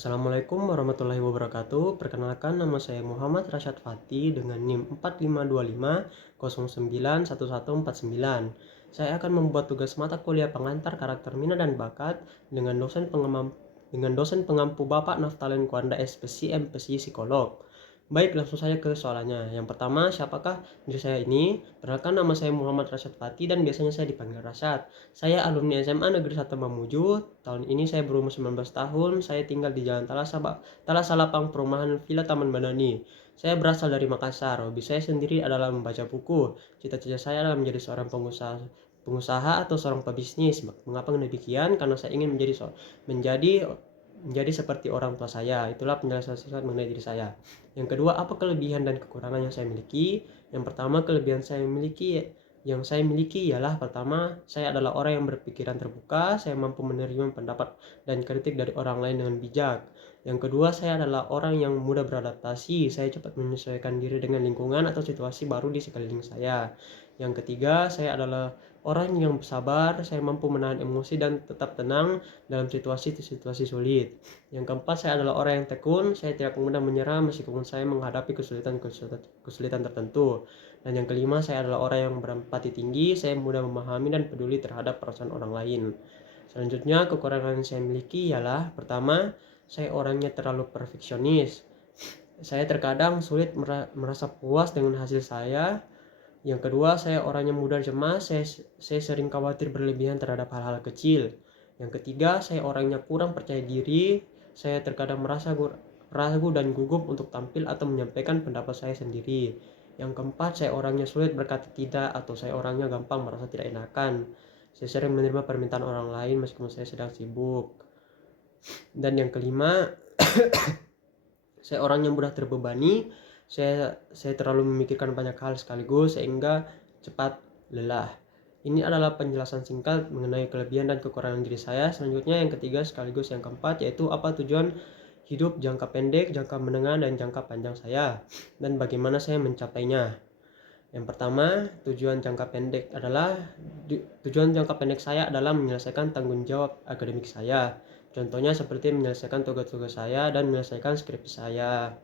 Assalamualaikum warahmatullahi wabarakatuh. Perkenalkan, nama saya Muhammad Rashad Fati dengan NIM 4525091149. Saya akan membuat tugas mata kuliah pengantar karakter minat dan bakat dengan dosen pengampu Bapak Naftalen Kwanda SPC MPC Psikolog. Baik, langsung saja ke soalannya. Yang pertama, siapakah diri saya ini? Perkenalkan, nama saya Muhammad Rashad Fati dan biasanya saya dipanggil Rashad. Saya alumni SMA Negeri 1 Mamuju. Tahun ini saya berumur 19 tahun. Saya tinggal di Jalan Talasalapang, Perumahan Villa Taman Banani. Saya berasal dari Makassar. Hobi saya sendiri adalah membaca buku. Cita-cita saya adalah menjadi seorang pengusaha atau seorang pebisnis. Mengapa demikian? Karena saya ingin menjadi seperti orang tua saya. Itulah penjelasan singkat mengenai diri saya. Yang kedua, apa kelebihan dan kekurangan yang saya miliki? Yang pertama, kelebihan yang saya miliki ialah pertama, saya adalah orang yang berpikiran terbuka, saya mampu menerima pendapat dan kritik dari orang lain dengan bijak. Yang kedua, saya adalah orang yang mudah beradaptasi, saya cepat menyesuaikan diri dengan lingkungan atau situasi baru di sekeliling saya. Yang ketiga, saya adalah orang yang sabar, saya mampu menahan emosi dan tetap tenang dalam situasi sulit. Yang keempat, saya adalah orang yang tekun, saya tidak mudah menyerah meskipun saya menghadapi kesulitan tertentu. Dan yang kelima, saya adalah orang yang berempati tinggi, saya mudah memahami dan peduli terhadap perasaan orang lain. Selanjutnya, kekurangan yang saya miliki ialah pertama, saya orangnya terlalu perfeksionis. Saya terkadang sulit merasa puas dengan hasil saya. Yang kedua, saya orangnya mudah cemas, saya sering khawatir berlebihan terhadap hal-hal kecil. Yang ketiga, saya orangnya kurang percaya diri, saya terkadang merasa ragu dan gugup untuk tampil atau menyampaikan pendapat saya sendiri. Yang keempat, saya orangnya sulit berkata tidak atau saya orangnya gampang merasa tidak enakan. Saya sering menerima permintaan orang lain meskipun saya sedang sibuk. Dan yang kelima, saya orangnya mudah terbebani. Saya terlalu memikirkan banyak hal sekaligus sehingga cepat lelah. Ini adalah penjelasan singkat mengenai kelebihan dan kekurangan diri saya. Selanjutnya yang ketiga sekaligus yang keempat, yaitu apa tujuan hidup jangka pendek, jangka menengah, dan jangka panjang saya, dan bagaimana saya mencapainya. Yang pertama, tujuan jangka pendek saya adalah menyelesaikan tanggung jawab akademik saya. Contohnya seperti menyelesaikan tugas-tugas saya dan menyelesaikan skripsi saya.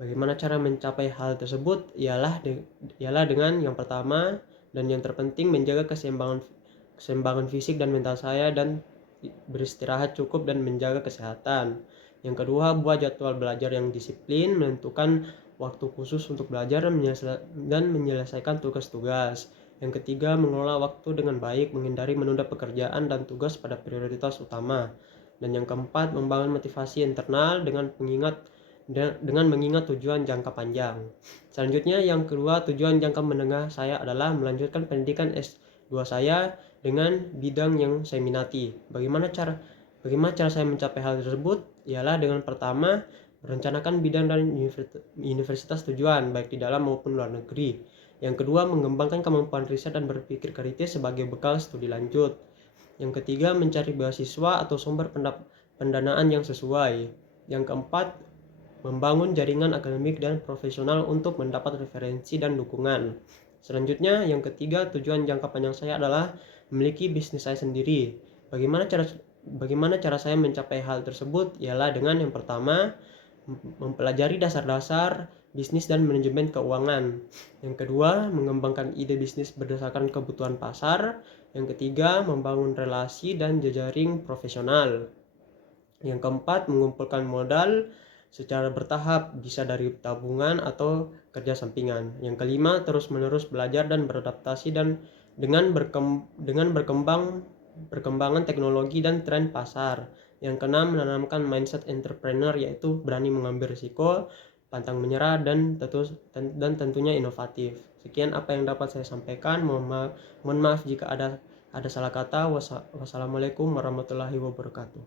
Bagaimana cara mencapai hal tersebut? Ialah dengan yang pertama dan yang terpenting menjaga keseimbangan fisik dan mental saya dan beristirahat cukup dan menjaga kesehatan. Yang kedua, buat jadwal belajar yang disiplin, menentukan waktu khusus untuk belajar dan menyelesaikan tugas-tugas. Yang ketiga, mengelola waktu dengan baik, menghindari menunda pekerjaan dan tugas pada prioritas utama. Dan yang keempat, membangun motivasi internal dengan mengingat tujuan jangka panjang. Selanjutnya yang kedua, tujuan jangka menengah saya adalah melanjutkan pendidikan S2 saya dengan bidang yang saya minati. Bagaimana cara saya mencapai hal tersebut? Ialah dengan pertama, merencanakan bidang dan universitas tujuan baik di dalam maupun luar negeri. Yang kedua, mengembangkan kemampuan riset dan berpikir kritis sebagai bekal studi lanjut. Yang ketiga, mencari beasiswa atau sumber pendanaan yang sesuai. Yang keempat, membangun jaringan akademik dan profesional untuk mendapat referensi dan dukungan. Selanjutnya, yang ketiga, tujuan jangka panjang saya adalah memiliki bisnis saya sendiri. Bagaimana cara saya mencapai hal tersebut? Ialah dengan yang pertama, mempelajari dasar-dasar bisnis dan manajemen keuangan. Yang kedua, mengembangkan ide bisnis berdasarkan kebutuhan pasar. Yang ketiga, membangun relasi dan jejaring profesional. Yang keempat, mengumpulkan modal secara bertahap, bisa dari tabungan atau kerja sampingan. Yang kelima, terus-menerus belajar dan beradaptasi dengan perkembangan teknologi dan tren pasar. Yang keenam, menanamkan mindset entrepreneur, yaitu berani mengambil risiko, pantang menyerah, dan tentunya inovatif. Sekian apa yang dapat saya sampaikan. Mohon maaf jika ada salah kata. Wassalamualaikum warahmatullahi wabarakatuh.